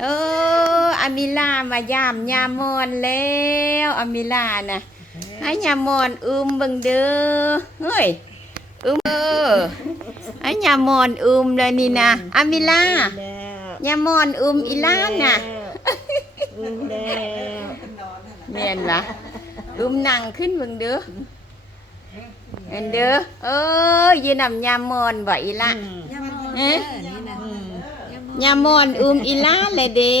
เอออามิลามายามยามอนแล้วอามิลานะให้ยามอนอึมบิ่งเด้อเฮ้ยอึมเออให้ยามอนอึมเลยนี่นะอามิลายามอนอึมอีลานน่ะอืมแล้วแม่นละอึมนั่งขึ้นบิ่งเด้อเห็นเด้อเออยืนนำยามอนบ่อีละเอ๊ะ ยามอนอึมอีหลานเลยเด้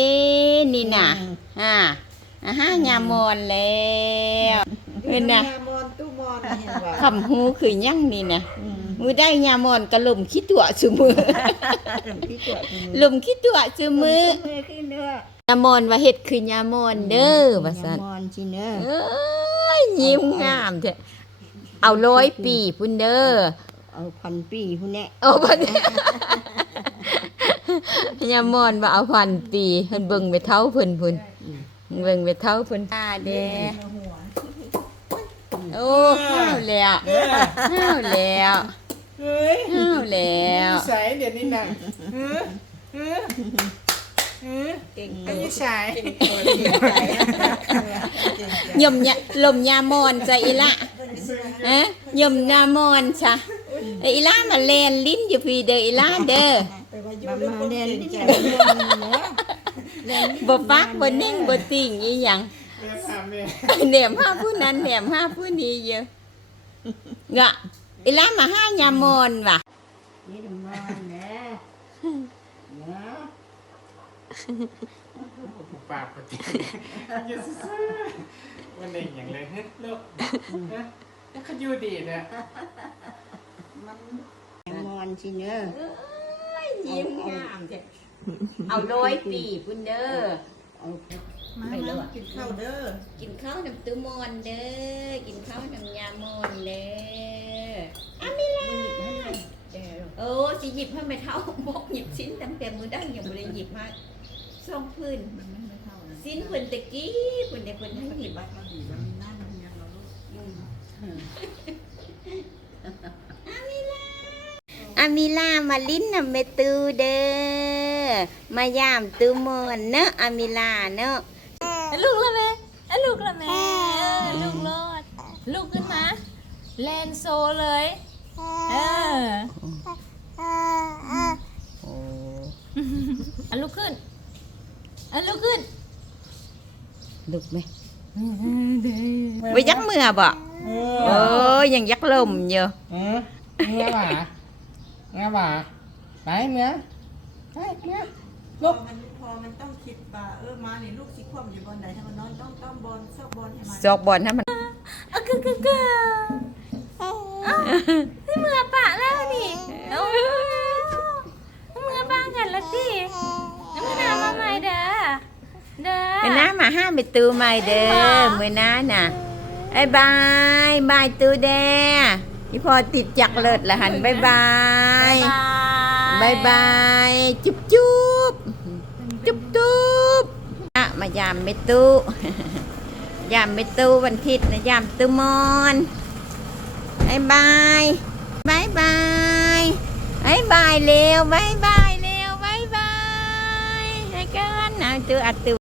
นี่น่ะฮ่าอ่าฮะยามอนแล้วเห็นน่ะยามอนตู้มอนเห็นว่าคำหูคือหยังนี่นะอืมมือได้ยามอนกะลมขี้ตัวซุมือพี่ตัวจริงลมขี้ตัวซุมือมือขึ้นเด้อยามอนว่าเฮ็ดคือยามอนเด้อว่าซั่นยามอนจิเด้อเอ้ยยิ้มงามแท้เอาร้อยปีพุ่นเด้อเอาพันปีพุ่นแน่เอาบัดนี้ ยามอนว่าเอาพันปีเพิ่นเบิ่งไปเท่าเพิ่นพุ่นเบิ่งไปเท่าเพิ่นตาแดโอ้ห้าวแล้วห้าวแล้วเฮ้ยห้าวแล้วนิสัยเดี๋ยวนี้นะเฮ้ยเฮ้ยเฮ้ยเก่งไอ้นิสัยยมยะลมยามอนจะอีละเอ๊ะยมยามอนซะเอ้ยอีละมาแลนลิ้นอยู่พี่เด้ออีละเด้อ มามาเรียนที่จะเรียนบ่ฟักบ่นิ่งบ่ติ่งอีหยังแม่พาแม่แหนมห้าผู้นั้นแหนมห้าผู้นี้เยอะงะอีละมาห้ายามอนว่ะนี่ดมอนแน่นะปากปฏิอย่าซื่อๆวันนี้อย่างไรเฮ้ยลูกเฮ้ยแล้วเขาอยู่ดีนะยามอนจิเด้อ ยิ้มงามจ้ะเอาร้อยปีพุ่นเด้อเอาไปเลยว่ะกินข้าวเด้อ กินข้าวน้ำตื้อมอนเด้อ กินข้าวน้ำยามอนเด้ออามิลาโอ้สิหยิบให้ไม่เท่าบอกหยิบสิ้นตั้งแต่มือดั้งยังไม่ได้หยิบมาสองพื้นสิ้นเพิ่นตะกี้เพิ่นได้เพิ่นให้หยิบ อืมอามิลามาลิ้นนำเมตูเด้อมายามตูมอนเนอะอามิลาเนอะลูกละแม่อะลูกละแม่เออลูกรอดลูกขึ้นมาแลนโซเลยเออโอ้อะลูกขึ้นอะลูกขึ้นลุกไหมไปยักเมื่อบ่เอโอ้ยยังยักลมอยู่เออเมื่อบ่าเมื่อบ่าไปเมื่อไปเมื่อพอมันพอมันต้องคิดว่าเออมานี่ลูกสิคว่ำอยู่บนไหนถ้ามันนอนต้องต้องบอลซอกบอลให้มันซอกบอลให้มันอะกึกกึกกึกเอ้านี่มือปะแล้วนี่เอ้ามือปะกันแล้วสิน้ำหนามาใหม่เด้อเด้อไอ้น้ามาห้ามไปตูใหม่เด้อมือน้าน่ะไอ้บายบายตูแด พี่พอติดจักรเลิศละหันบายบายบายบายจุ๊บจุ๊บจุ๊บจุ๊บอะมายามไม่ตู้ยามไม่ตู้วันอาทิตย์นะยามตูมอนไอ้บายบายบายไอ้บายเร็วบายบายเร็วบายบายไอ้กันนะตัวอัดตัว